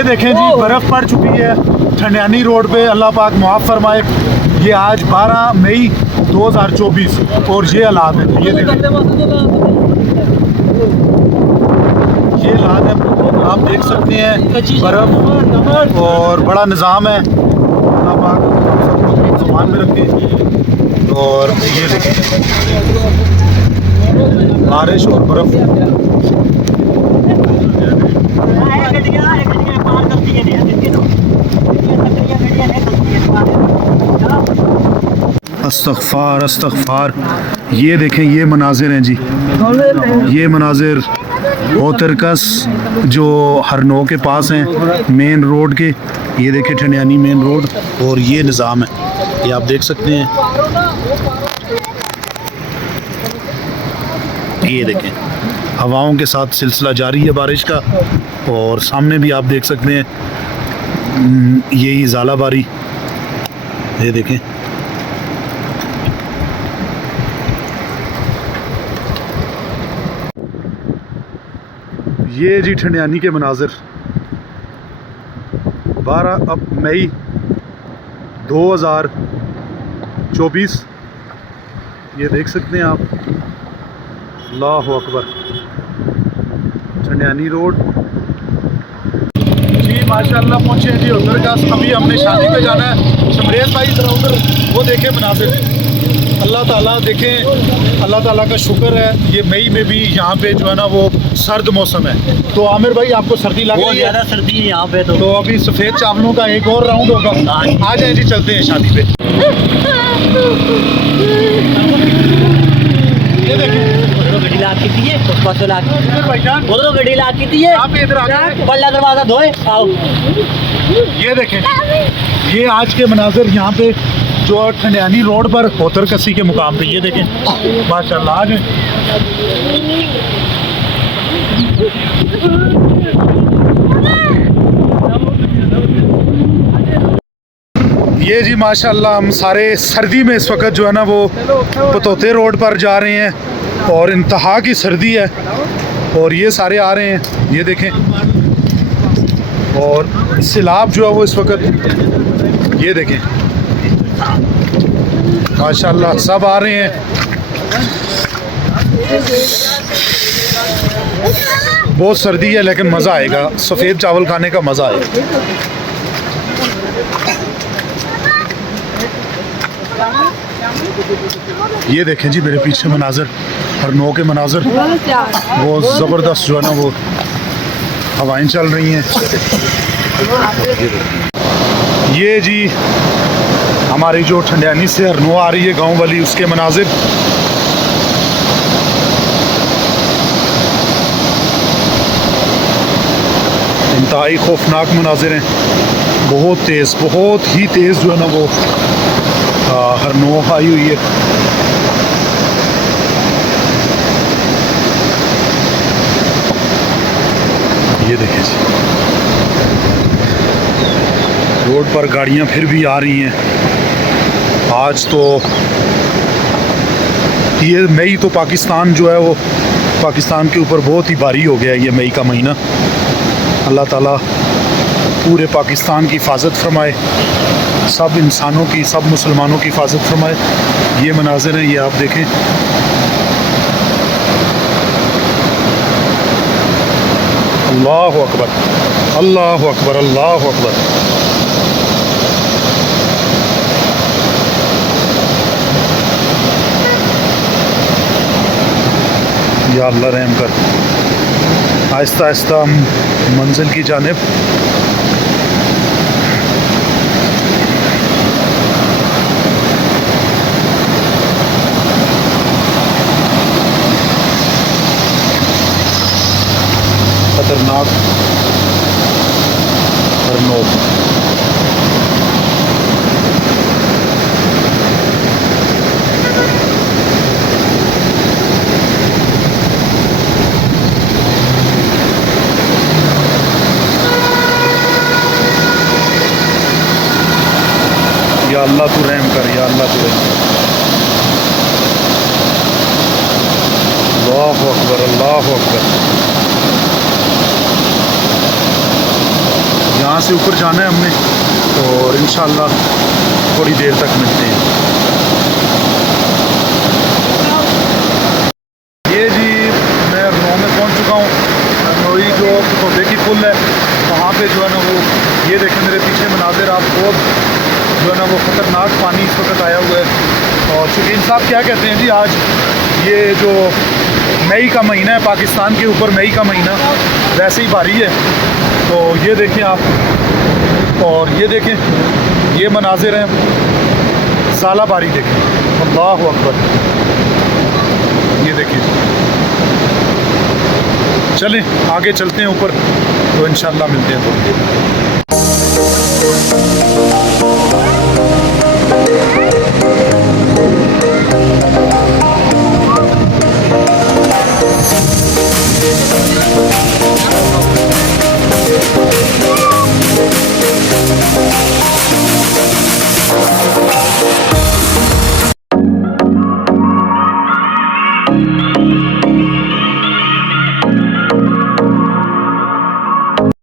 ये देखें जी, बर्फ़ पड़ चुकी है ठंडियानी रोड पे, अल्लाह पाक मुआफ़ फरमाए। ये आज 12 मई 2024 और ये हालात है। ये देखें, ये हालात है, आप देख सकते हैं बर्फ़ और बड़ा निज़ाम है। अल्लाह पाक सबको सामान में रखे। और ये देखें बारिश और बर्फ़। अस्तग़फ़ार अस्तग़फ़ार। ये देखें, ये मनाजिर हैं जी, ये मनाजिर ओतरकस जो हरनो के पास हैं, मेन रोड के। ये देखें ठंडियानी मेन रोड और ये निज़ाम है, ये आप देख सकते हैं। ये देखें हवाओं के साथ सिलसिला जारी है बारिश का। और सामने भी आप देख सकते हैं यही ज़ालाबारी, ये देखें। ये जी ठंडियानी के मनाजिर 12 मई 2024। ये देख सकते हैं आप, अल्लाहु अकबर। ठंडियानी रोड जी माशाल्लाह पहुँचे जी उधर का। अभी हमने शादी पे जाना है। शमरेज भाई जरा उधर वो देखें मनाजिर। अल्लाह ताला देखें, अल्लाह ताला का शुक्र है ये मई में भी यहाँ पे जो है ना वो सर्द मौसम है। तो आमिर भाई आपको सर्दी लग रही है? ज़्यादा सर्दी है यहाँ पे तो अभी सफ़ेद चावलों का एक और राउंड होगा। आ जाए जी, चलते हैं शादी पे। ये देखिए बल्ला दरवाजा धोए आओ। ये देखें, ये आज के मनाजिर यहाँ पे जो ठंडियानी रोड पर होतरकसी के मुकाम पे। ये देखें माशाल्लाह। आज ये जी माशाल्लाह हम सारे सर्दी में इस वक्त जो है ना वो पतोते रोड पर जा रहे हैं और इंतहा की सर्दी है। और ये सारे आ रहे हैं, ये देखें। और सैलाब जो है वो इस वक्त, ये देखें माशाल्लाह सब आ रहे हैं। बहुत सर्दी है लेकिन मज़ा आएगा, सफ़ेद चावल खाने का मज़ा आएगा। ये देखें जी मेरे पीछे मनाजिर, हरनो के मनाजिर, वो ज़बरदस्त जो है ना वो हवाएं चल रही हैं। ये जी हमारी जो ठंडियानी से हरनो आ रही है गांव वाली, उसके मनाजिर। इंतहाई खौफनाक मनाजिर हैं, बहुत तेज़, बहुत ही तेज़ जो है ना वो हरनो आई हुई है। ये देखिए जी रोड पर गाड़ियां फिर भी आ रही हैं। आज तो ये मई तो पाकिस्तान जो है वो, पाकिस्तान के ऊपर बहुत ही भारी हो गया ये मई का महीना। अल्लाह ताला पूरे पाकिस्तान की हिफाजत फरमाए, सब इंसानों की, सब मुसलमानों की हिफाजत फरमाए। ये मनाजिर हैं, ये आप देखें। अल्लाहु अकबर, अल्लाहु अकबर, अल्लाहु अकबर। या अल्लाह रहम कर। आहिस्ता आहिस्ता हम मंजिल की जानिब। खतरनाक हरनो। या अल्लाह तू रहम कर, या अल्लाह तू रहम कर। अल्लाहु अकबर, अल्लाहु अकबर, यहाँ से ऊपर जाना है हमने और इंशाल्लाह थोड़ी देर तक मिलते हैं। ये जी मैं गाँव में पहुँच चुका हूँ। नोई जो बेकी पुल है वहाँ पे जो है ना वो ये देखें मेरे पीछे मनाजिर आप, बहुत जो है ना वो ख़तरनाक पानी इस वक्त आया हुआ है। और शकीन साहब क्या कहते हैं जी, आज ये जो मई का महीना है पाकिस्तान के ऊपर, मई का महीना वैसे ही भारी है। तो ये देखें आप, और ये देखें ये मनाजिर हैं साला बारी, देखें अल्लाह अकबर, ये देखिए। चलें आगे चलते हैं ऊपर, तो इंशाल्लाह मिलते हैं थोड़ी देर।